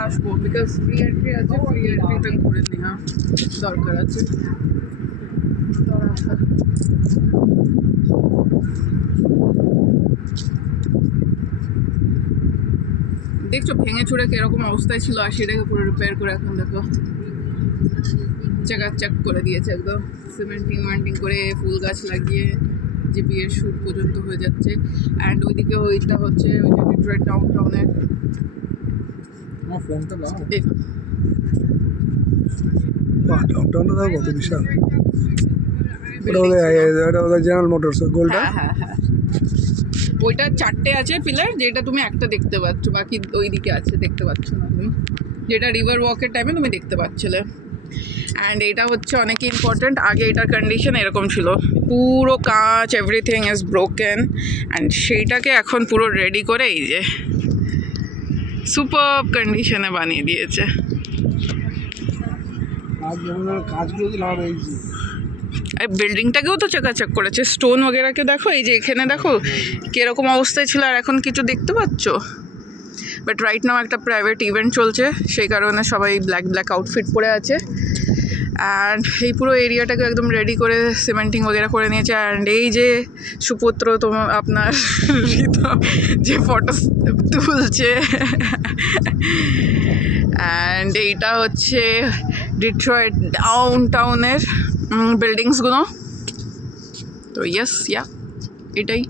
আসবো because free entry আছে, free এন্ট্রিটা করে নেওয়া দরকার আছে। দেখছো ভেঙে চুরে কিরকম অবস্থায় ছিল, আর সেটাকে পুরো রিপেয়ার করে এখন দেখো চাকাচাক করে দিয়েছে একদম, সিমেন্টিং ওয়েন্টিং করে ফুল গাছ লাগিয়ে যে বিয়ের শুট পর্যন্ত হয়ে যাচ্ছে। অ্যান্ড ওইদিকে ওইটা হচ্ছে ওই যে ডিট্রয়েট ডাউন টাউনের ডাউনটাউনটা কত বিশাল, ওটা জেনারেল মোটরস গোলটা। হ্যাঁ, ওইটা 4টে আছে পিলার, যেটা তুমি একটা দেখতে পাচ্ছ, বাকি ওই দিকে আছে দেখতে পাচ্ছ না তুমি, যেটা রিভার ওয়াকের টাইমে তুমি দেখতে পাচ্ছিলে। অ্যান্ড এটা হচ্ছে অনেক ইম্পর্ট্যান্ট, আগে এটার কন্ডিশন এরকম ছিল, পুরো কাঁচ এভরিথিং ইজ ব্রোকেন, অ্যান্ড সেইটাকে এখন পুরো রেডি করে এই যে সুপারব কন্ডিশনে বানিয়ে দিয়েছে। আর বিল্ডিংটাকেও তো চেকাচেক করেছে, স্টোন वगैरहকে দেখো, এই যে এখানে দেখো কীরকম অবস্থায় ছিল, আর এখন কিছু দেখতে পাচ্ছ। বাট রাইট নাও একটা প্রাইভেট ইভেন্ট চলছে, সেই কারণে সবাই ব্ল্যাক আউটফিট পরে আছে। অ্যান্ড এই পুরো এরিয়াটাকে একদম রেডি করে সিমেন্টিং वगैरह করে নিয়েছে। অ্যান্ড এই যে সুপুত্র আপনার যে ফটো তুলছে, অ্যান্ড এইটা হচ্ছে ডিট্রয়েট ডাউন টাউনের বিল্ডিংসগুলো। তো ইয়েস এটাই।